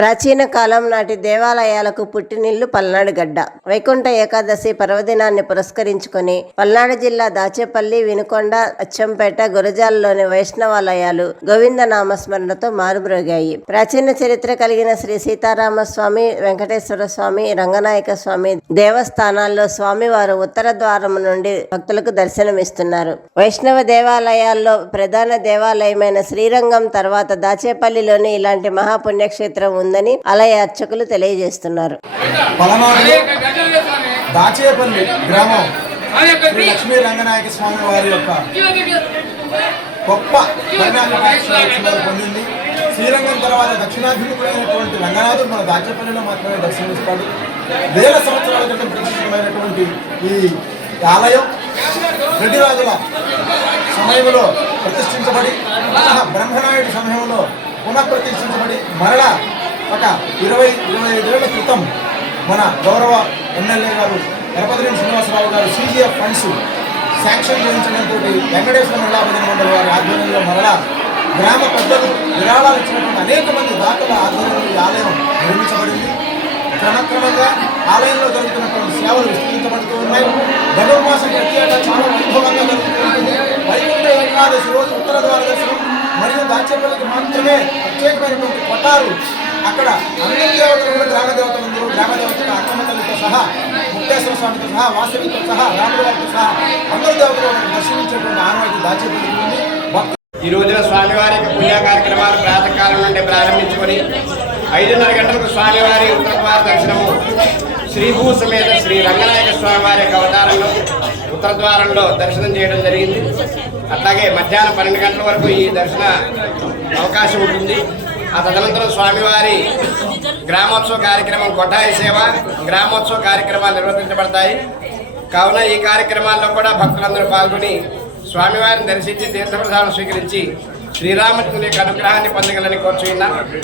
ప్రాచీన కాలం నాటి దేవాలయాలకు పుట్టినిల్లు పల్నాడు గడ్డ. వైకుంఠ ఏకాదశి పర్వదినాన్ని పురస్కరించుకొని పల్నాడు జిల్లా దాచేపల్లి వినుకొండ అచ్చంపేట గురజాలలోని వైష్ణవాలయాలు గోవింద నామస్మరణతో మారుమ్రోగాయి. ప్రాచీన చరిత్ర కలిగిన శ్రీ సీతారామ స్వామి వెంకటేశ్వర స్వామి రంగనాయక స్వామి దేవస్థానాల్లో స్వామివారు ఉత్తర ద్వారం నుండి భక్తులకు దర్శనమిస్తున్నారు. వైష్ణవ దేవాలయాల్లో ప్రధాన దేవాలయమైన శ్రీరంగం తర్వాత దాచేపల్లిలోని ఇలాంటి మహాపుణ్యక్షేత్రం ఉందని ఆలయ అర్చకులు తెలియజేస్తున్నారు. దాచేపల్లి గ్రామం లక్ష్మీ రంగనాయక స్వామి వారి యొక్క గొప్ప పొందింది. శ్రీరంగం తర్వాత దక్షిణాభిముఖుడైనటువంటి రంగనాథుడు మన దాచేపల్లిలో మాత్రమే దర్శనమిస్తాడు. వేల సంవత్సరాల క్రితం ప్రతిష్ఠితమైనటువంటి ఈ ఆలయం రెడ్డిరాజుల సమయంలో ప్రతిష్ఠించబడి బ్రహ్మనాయుడు సమయంలో పునః ప్రతిష్ఠించబడి మరలా ఒక ఇరవై ఇరవై ఐదేళ్ళ క్రితం మన గౌరవ MLA garu Ganapathireddy Srinivasarao garu CGF funds sanction చేయించడంతో Venkateswara మహిళా భజన మండలి వారి ఆధ్వర్యంలో మరలా గ్రామ పెద్దలు విరాళాలు ఇచ్చినటువంటి అనేక మంది దాతల ఆధ్వర్యంలో ఈ ఆలయం నిర్మించబడింది. క్రమక్రమంగా ఆలయంలో జరుగుతున్నటువంటి సేవలు విస్తరించబడుతూ ఉన్నాయి. ధనుర్మాసం ప్రతి ఏటా చాలా వైభవంగా జరుగుతుంది వైకుంఠ ఏకాదశి రోజు ఉత్తర ద్వార దర్శనం మరియు దాచేపల్లికి మాత్రమే ప్రత్యేకమైనటువంటి కొట్టారు అక్కడ అన్ని దేవతలు కూడా గ్రామ దేవతలు గ్రామ దేవతల అక్కమ్మ సహా ముక్తేశ్వర స్వామితో సహా వాసవితో సహా రాముడితో సహా అందరు దేవతలు దర్శించేటువంటి ఆనవాయితీ దాచేపల్లికి ఈ రోజున స్వామివారి యొక్క పుణ్య కార్యక్రమాలు ప్రాతకాలం నుండి ప్రారంభించుకొని ఐదున్నర గంటలకు స్వామివారి ఉత్తరద్వార దర్శనము శ్రీభూ సమేత శ్రీ రంగనాయక స్వామివారి యొక్క అవతారంలో ఉత్తరద్వారంలో దర్శనం చేయడం జరిగింది. అట్లాగే మధ్యాహ్నం పన్నెండు గంటల వరకు ఈ దర్శన అవకాశం ఉంటుంది. ఆ తదనంతరం స్వామివారి గ్రామోత్సవ కార్యక్రమం కొఠాయి సేవ గ్రామోత్సవ కార్యక్రమాలు నిర్వర్తించబడతాయి. కావున ఈ కార్యక్రమాల్లో కూడా భక్తులందరూ పాల్గొని స్వామివారిని దర్శించి తీర్థప్రసాదం స్వీకరించి శ్రీరామచంద్రుని యొక్క అనుగ్రహాన్ని పొందగలని కోరుచున్నాం.